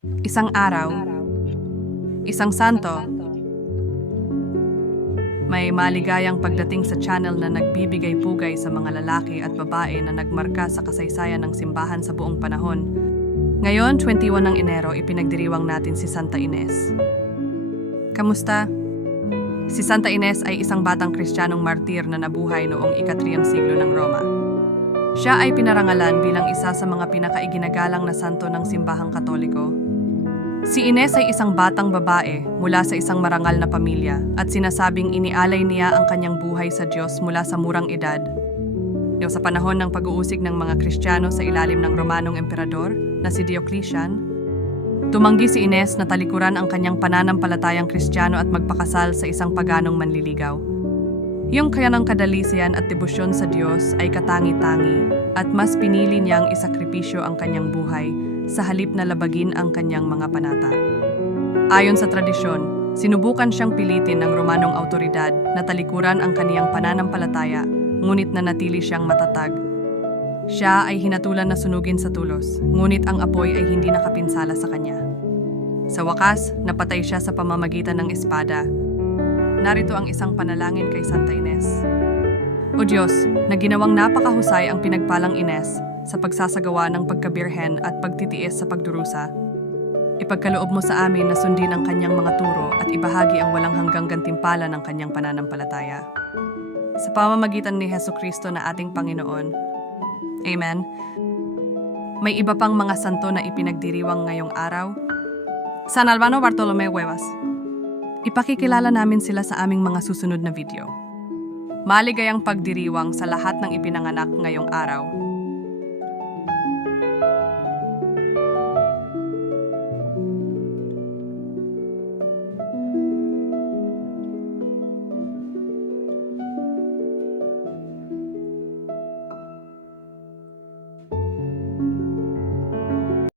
Isang araw, isang santo, may maligayang pagdating sa channel na nagbibigay pugay sa mga lalaki at babae na nagmarka sa kasaysayan ng simbahan sa buong panahon. Ngayon, 21 ng Enero, ipinagdiriwang natin si Santa Ines. Kamusta? Si Santa Ines ay isang batang kristyanong martir na nabuhay noong ikatriyang siglo ng Roma. Siya ay pinarangalan bilang isa sa mga pinakaiginagalang na santo ng simbahang katoliko. Si Ines ay isang batang babae mula sa isang marangal na pamilya at sinasabing inialay niya ang kanyang buhay sa Diyos mula sa murang edad. Yung sa panahon ng pag-uusig ng mga Kristiyano sa ilalim ng Romanong Emperador na si Diocletian, tumanggi si Ines na talikuran ang kanyang pananampalatayang Kristiyano at magpakasal sa isang paganong manliligaw. Yung kaya ng kadalisian at debosyon sa Diyos ay katangi-tangi at mas pinili niyang isakripisyo ang kanyang buhay sa halip na labagin ang kanyang mga panata. Ayon sa tradisyon, sinubukan siyang pilitin ng Romanong autoridad na talikuran ang kaniyang pananampalataya, ngunit nanatili siyang matatag. Siya ay hinatulan na sunugin sa tulos, ngunit ang apoy ay hindi nakapinsala sa kanya. Sa wakas, napatay siya sa pamamagitan ng espada. Narito ang isang panalangin kay Santa Ines. O Diyos, na ginawang napakahusay ang pinagpalang Ines sa pagsasagawa ng pagkabirhen at pagtitiis sa pagdurusa. Ipagkaloob mo sa amin na sundin ang kanyang mga turo at ibahagi ang walang hanggang gantimpala ng kanyang pananampalataya. Sa pamamagitan ni Heso Kristo na ating Panginoon. Amen. May iba pang mga santo na ipinagdiriwang ngayong araw. San Albano Bartolome Huevas. Ipakikilala namin sila sa aming mga susunod na video. Maligayang pagdiriwang sa lahat ng ipinanganak ngayong araw.